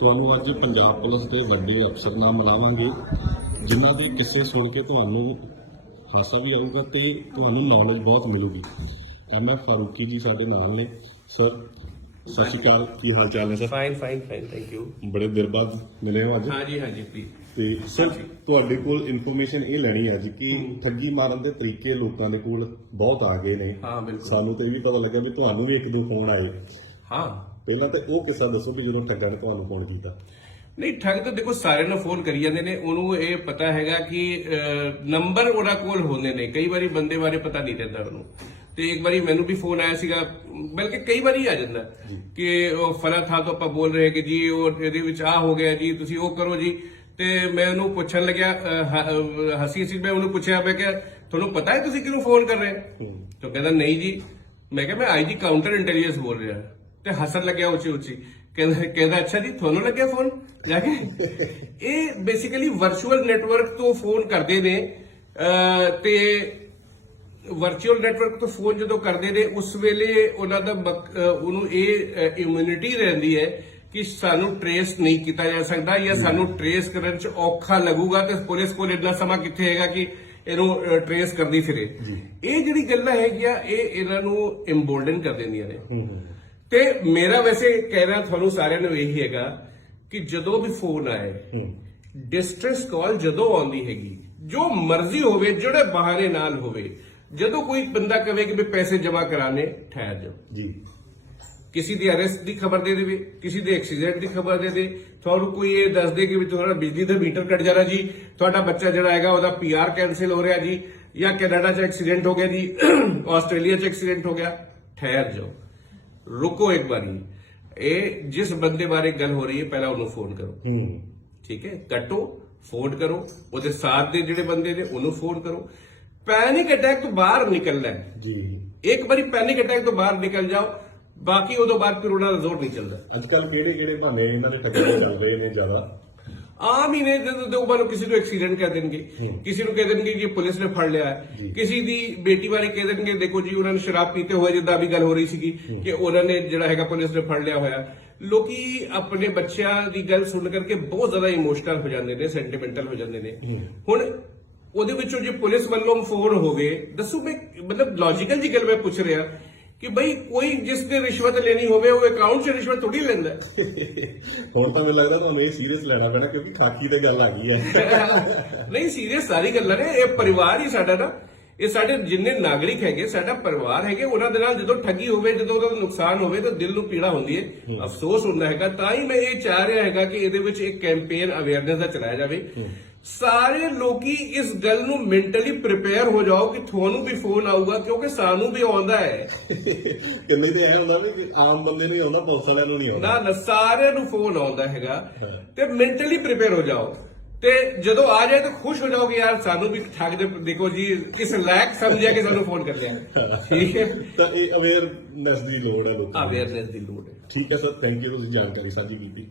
ਤੁਹਾਨੂੰ ਅੱਜ ਪੰਜਾਬ ਪੁਲਿਸ ਦੇ ਵੱਡੇ ਅਫਸਰ ਨਾਲ ਮਿਲਾਵਾਂਗੇ ਜਿਨ੍ਹਾਂ ਦੇ ਕਿੱਸੇ ਸੁਣ ਕੇ ਤੁਹਾਨੂੰ ਹਾਸਾ ਵੀ ਆਊਗਾ ਤੇ ਤੁਹਾਨੂੰ ਨੌਲੇਜ ਬਹੁਤ ਮਿਲੂਗੀ। ਐਮ ਐਫ ਫਾਰੂਕੀ ਜੀ ਸਾਡੇ ਨਾਲ ਨੇ। ਸਰ ਸਤਿ ਸ਼੍ਰੀ ਅਕਾਲ। ਕੀ ਹਾਲ ਚਾਲ ਨੇ sir fine fine fine thank you ਬੜੇ ਦਿਨ ਬਾਅਦ ਮਿਲੇ ਹੋ ਅੱਜ। ਹਾਂਜੀ ਹਾਂਜੀ ਪਲੀਜ਼ ਤੇ ਸਰ ਤੁਹਾਡੇ ਕੋਲ ਇਨਫੋਰਮੇਸ਼ਨ ਇਹ ਲੈਣੀ ਹੈ ਜੀ ਕਿ ਠੱਗੀ ਮਾਰਨ ਦੇ ਤਰੀਕੇ ਲੋਕਾਂ ਦੇ ਕੋਲ ਬਹੁਤ ਆ ਗਏ ਨੇ। ਹਾਂ ਬਿਲਕੁਲ। ਸਾਨੂੰ ਤਾਂ ਇਹ ਵੀ ਪਤਾ ਲੱਗਿਆ ਵੀ ਤੁਹਾਨੂੰ ਵੀ ਇੱਕ ਦੋ ਫੋਨ ਆਏ। ਹਾਂ। ਪਹਿਲਾਂ ਤਾਂ ਉਹ ਕਿੱਸਾ ਦੱਸੋ ਵੀ ਜਦੋਂ ਠੱਗਾਂ ਨੇ ਤੁਹਾਨੂੰ ਫੋਨ ਕੀਤਾ? ਨਹੀਂ ਠੱਗ ਤਾਂ ਦੇਖੋ ਸਾਰਿਆਂ ਨੂੰ ਫੋਨ ਕਰੀ ਜਾਂਦੇ ਨੇ। ਉਹਨੂੰ ਇਹ ਪਤਾ ਹੈਗਾ ਕਿ ਨੰਬਰ ਉਹਦਾ ਕੋਲ ਹੁੰਦੇ ਨੇ। ਕਈ ਵਾਰੀ ਬੰਦੇ ਬਾਰੇ ਪਤਾ ਨਹੀਂ ਰਹਿੰਦਾ ਉਹਨੂੰ। ਤੇ ਇੱਕ ਵਾਰੀ ਮੈਨੂੰ ਵੀ ਫੋਨ ਆਇਆ ਸੀਗਾ ਬਲਕਿ ਕਈ ਵਾਰੀ ਆ ਜਾਂਦਾ ਕਿ ਉਹ ਫਲਾ ਥਾਂ ਤੋਂ ਆਪਾਂ ਬੋਲ ਰਹੇ ਕਿ ਜੀ ਉਹ ਇਹਦੇ ਵਿੱਚ ਆ ਹੋ ਗਿਆ ਜੀ ਤੁਸੀਂ ਉਹ ਕਰੋ ਜੀ। ਤੇ ਮੈਂ ਉਹਨੂੰ ਪੁੱਛਣ ਲੱਗਿਆ ਹੱਸੀ ਹੱਸੀ ਮੈਂ ਉਹਨੂੰ ਪੁੱਛਿਆ ਮੈਂ ਕਿਹਾ ਤੁਹਾਨੂੰ ਪਤਾ ਹੈ ਤੁਸੀਂ ਕਿਹਨੂੰ ਫੋਨ ਕਰ ਰਹੇ? ਹੋ। ਤਾਂ ਕਹਿੰਦਾ ਨਹੀਂ ਜੀ। ਮੈਂ ਕਿਹਾ ਮੈਂ ਆਈਜੀ ਕਾਊਂਟਰ ਇੰਟੈਲੀਜੈਂਸ ਬੋਲ ਰਿਹਾ। ਤੇ ਹੱਸਣ ਲੱਗਿਆ ਉੱਚੀ ਉੱਚੀ। ਕਹਿੰਦਾ ਕਹਿੰਦਾ ਅੱਛਾ ਜੀ ਤੁਹਾਨੂੰ ਲੱਗਿਆ ਫੋਨ ਜਾ ਕੇ। ਇਹ ਬੇਸਿਕਲੀ ਵਰਚੁਅਲ ਨੈਟਵਰਕ ਤੋਂ ਫੋਨ ਕਰਦੇ ਨੇ ਤੇ ਵਰਚੁਅਲ ਨੈਟਵਰਕ ਤੋਂ ਫੋਨ ਜਦੋਂ ਕਰਦੇ ਨੇ ਉਸ ਵੇਲੇ ਉਹਨਾਂ ਦਾ ਉਹਨੂੰ ਇਹ ਇਮਿਊਨਿਟੀ ਰਹਿੰਦੀ ਹੈ ਕਿ ਸਾਨੂੰ ਟਰੇਸ ਨਹੀਂ ਕੀਤਾ ਜਾ ਸਕਦਾ ਜਾਂ ਸਾਨੂੰ ਟਰੇਸ ਕਰਨ ਚ ਔਖਾ ਲੱਗੂਗਾ ਤੇ ਪੁਲਿਸ ਕੋਲ ਇੰਨਾ ਸਮਾਂ ਕਿੱਥੇ ਹੈਗਾ ਕਿ ਇਹਨੂੰ ਟਰੇਸ ਕਰਦੀ ਫਿਰੇ। ਇਹ ਜਿਹੜੀ ਗੱਲਾਂ ਹੈਗੀਆਂ ਇਹ ਇਹਨਾਂ ਨੂੰ ਇੰਬੋਲਡਨ ਕਰ ਦਿੰਦੀਆਂ ਨੇ। ਤੇ ਮੇਰਾ ਵੈਸੇ ਕਹਿਣਾ ਤੁਹਾਨੂੰ ਸਾਰਿਆਂ ਨੂੰ ਇਹੀ ਹੈਗਾ ਕਿ ਜਦੋਂ ਵੀ ਫੋਨ ਆਏ ਡਿਸਟ੍ਰੈਸ ਕਾਲ ਜਦੋਂ ਆਉਂਦੀ ਹੈਗੀ ਜੋ ਮਰਜ਼ੀ ਹੋਵੇ ਜਿਹੜੇ ਬਹਾਨੇ ਨਾਲ ਹੋਵੇ ਜਦੋਂ ਕੋਈ ਬੰਦਾ ਕਵੇ ਕਿ ਵੀ ਪੈਸੇ ਜਮ੍ਹਾਂ ਕਰਾਣੇ ਠਹਿਰ ਜਾਓ। ਜੀ। ਕਿਸੇ ਦੀ ਅਰੈਸਟ ਦੀ ਖਬਰ ਦੇ ਦੇਵੇ ਕਿਸੇ ਦੇ ਐਕਸੀਡੈਂਟ ਦੀ ਖਬਰ ਦੇ ਦੇ ਤੁਹਾਨੂੰ ਕੋਈ ਇਹ ਦੱਸ ਦੇ ਕਿ ਵੀ ਤੁਹਾਡਾ ਬਿਜਲੀ ਦਾ ਮੀਟਰ ਕੱਟ ਜਾਣਾ ਜੀ ਤੁਹਾਡਾ ਬੱਚਾ ਜਿਹੜਾ ਹੈਗਾ ਉਹਦਾ ਪੀਆਰ ਕੈਨਸਲ ਹੋ ਰਿਹਾ ਜੀ ਜਾਂ ਕੈਨੇਡਾ 'ਚ ਐਕਸੀਡੈਂਟ ਹੋ ਗਿਆ ਜੀ ਆਸਟ੍ਰੇਲੀਆ 'ਚ ਐਕਸੀਡੈਂਟ ਹੋ ਗਿਆ ਠਹਿਰ ਜਾਓ। ਰੁਕੋ ਇੱਕ ਵਾਰੀ। ਇਹ ਜਿਸ ਬੰਦੇ ਬਾਰੇ ਗੱਲ ਹੋ ਰਹੀ ਹੈ ਪਹਿਲਾਂ ਉਹਨੂੰ ਫੋਨ ਕਰੋ। ਹੂੰ। ਠੀਕ ਹੈ? ਕੱਟੋ ਫੋਨ ਕਰੋ। ਉਹਦੇ ਸਾਥ ਦੇ ਜਿਹੜੇ ਬੰਦੇ ਨੇ ਉਹਨੂੰ ਫੋਨ ਕਰੋ। ਪੈਨਿਕ ਅਟੈਕ ਤੋਂ ਬਾਹਰ ਨਿਕਲਣਾ ਹੈ। ਜੀ। ਇੱਕ ਵਾਰੀ ਪੈਨਿਕ ਅਟੈਕ ਤੋਂ ਬਾਹਰ ਨਿਕਲ ਜਾਓ ਬਾਕੀ ਉਦੋਂ ਬਾਅਦ ਫਿਰ ਉਹਨਾਂ ਦਾ ਜ਼ੋਰ ਨਹੀਂ ਚੱਲਦਾ। ਅੱਜ ਕੱਲ ਕਿਹੜੇ ਕਿਹੜੇ ਬਹਾਨੇ ਇਹਨਾਂ ਦੇ ਦੇ ਚੱਲ ਰਹੇ ਨੇ ਜ਼ਿਆਦਾ? ਆਮ ਹੀ ਨੇ ਜਦੋਂ ਦੇ ਉਪਰ ਕਿਸੇ ਨੂੰ ਐਕਸੀਡੈਂਟ ਕਹਿ ਦੇਣਗੇ। ਕਿਸੇ ਨੂੰ ਕਹਿ ਦੇਣਗੇ ਜੀ ਪੁਲਿਸ ਨੇ ਫੜ ਲਿਆ ਹੈ। ਕਿਸੇ ਦੀ ਬੇਟੀ ਬਾਰੇ ਕਹਿ ਦੇਣਗੇ ਦੇਖੋ ਜੀ ਉਹਨਾਂ ਨੇ ਸ਼ਰਾਬ ਪੀਤੇ ਹੋਏ ਜਿੱਦਾਂ ਵੀ ਗੱਲ ਹੋ ਰਹੀ ਸੀਗੀ ਕਿ ਉਹਨਾਂ ਨੇ ਜਿਹੜਾ ਹੈਗਾ ਪੁਲਿਸ ਨੇ ਫੜ ਲਿਆ ਹੋਇਆ। ਲੋਕੀ ਆਪਣੇ ਬੱਚਿਆਂ ਦੀ ਗੱਲ ਸੁਣ ਕਰਕੇ ਬਹੁਤ ਜ਼ਿਆਦਾ ਇਮੋਸ਼ਨਲ ਹੋ ਜਾਂਦੇ ਨੇ ਸੈਂਟੀਮੈਂਟਲ ਹੋ ਜਾਂਦੇ ਨੇ। ਹੁਣ ਉਹਦੇ ਵਿੱਚੋਂ ਜੇ ਪੁਲਿਸ ਵੱਲੋਂ ਫੋਨ ਹੋਵੇ ਦੱਸੋ ਮੈਂ ਮਤਲਬ ਲੌਜੀਕਲ ਜੀ ਗੱਲ ਮੈਂ ਪੁੱਛ ਰਿਹਾ ਕਿ ਬਈ ਕੋਈ ਜਿਸ ਨੇ ਰਿਸ਼ਵਤ ਲੈਣੀ ਹੋਵੇ ਉਹ ਅਕਾਊਂਟ 'ਚ ਰਿਸ਼ਵਤ ਥੋੜੀ ਲੈਂਦਾ ਹੈ। ਹੁਣ ਤਾਂ ਮੈਨੂੰ ਲੱਗਦਾ ਤੁਹਾਨੂੰ ਇਹ ਸੀਰੀਅਸ ਲੈਣਾ ਪੈਣਾ ਕਿਉਂਕਿ ਖਾਕੀ ਤੇ ਗੱਲ ਆ ਗਈ ਹੈ। ਨਹੀਂ ਸੀਰੀਅਸ ਸਾਰੀ ਗੱਲਾਂ ਨੇ। ਇਹ ਪਰਿਵਾਰ ਹੀ ਸਾਡਾ ਨਾ। ਇਹ ਸਾਡੇ ਜਿੰਨੇ ਨਾਗਰਿਕ ਹੈਗੇ ਸਾਡਾ ਪਰਿਵਾਰ ਹੈਗੇ ਉਹਨਾਂ ਦੇ ਨਾਲ ਜਦੋਂ ਠੱਗੀ ਹੋਵੇ ਜਦੋਂ ਉਹਦਾ ਨੁਕਸਾਨ ਹੋਵੇ ਤਾਂ ਦਿਲ ਨੂੰ ਪੀੜਾ ਹੁੰਦੀ ਹੈ। ਅਫਸੋਸ ਹੁੰਦਾ ਹੈਗਾ। ਤਾਂ ਹੀ ਮੈਂ ਇਹ ਚਾਹ ਰਿਹਾ ਹੈਗਾ ਕਿ ਇਹਦੇ ਵਿੱਚ ਇੱਕ ਕੈਂਪੇਨ ਅਵੇਅਰਨੈਸ ਦਾ ਚਲਾਇਆ ਜਾਵੇ। ਸਾਰੇ ਲੋਕੀ ਇਸ ਗੱਲ ਨੂੰ ਮੈਂਟਲੀ ਪ੍ਰਿਪੇਅਰ ਹੋ ਜਾਓ ਕਿ ਤੁਹਾਨੂੰ ਵੀ ਫੋਨ ਆਊਗਾ ਕਿਉਂਕਿ ਸਾਨੂੰ ਵੀ ਆਉਂਦਾ ਹੈ। ਕਿੰਨੇ ਤੇ ਇਹ ਹੁੰਦਾ ਵੀ ਆਮ ਬੰਦੇ ਨੂੰ ਆਉਂਦਾ ਪੁਲਿਸ ਵਾਲਿਆਂ ਨੂੰ ਨਹੀਂ ਆਉਂਦਾ। ਨਾ ਨਾ ਸਾਰਿਆਂ ਨੂੰ ਫੋਨ ਆਉਂਦਾ ਹੈਗਾ। ਤੇ ਮੈਂਟਲੀ ਪ੍ਰਿਪੇਅਰ ਹੋ ਜਾਓ। ਤੇ ਜਦੋਂ ਆ ਜਾਏ ਤਾਂ ਖੁਸ਼ ਹੋ ਜਾਓਗੇ ਯਾਰ ਸਾਨੂੰ ਵੀ ਠੱਗ ਦੇ ਦੇਖੋ ਜੀ ਕਿਸ ਲਾਇਕ ਸਮਝਿਆ ਕਿ ਸਾਨੂੰ ਫੋਨ ਕਰ ਲਿਆ। ਠੀਕ ਹੈ? ਤਾਂ ਇਹ ਅਵੇਅਰਨੈਸ ਦੀ ਲੋੜ ਹੈ ਲੋਕਾਂ ਨੂੰ। ਅਵੇਅਰਨੈਸ ਦੀ ਲੋੜ ਹੈ। ਠੀਕ ਹੈ ਸਰ ਥੈਂਕ ਯੂ ਤੁਸੀਂ ਜਾਣਕਾਰੀ ਸਾਂਝੀ ਕੀਤੀ।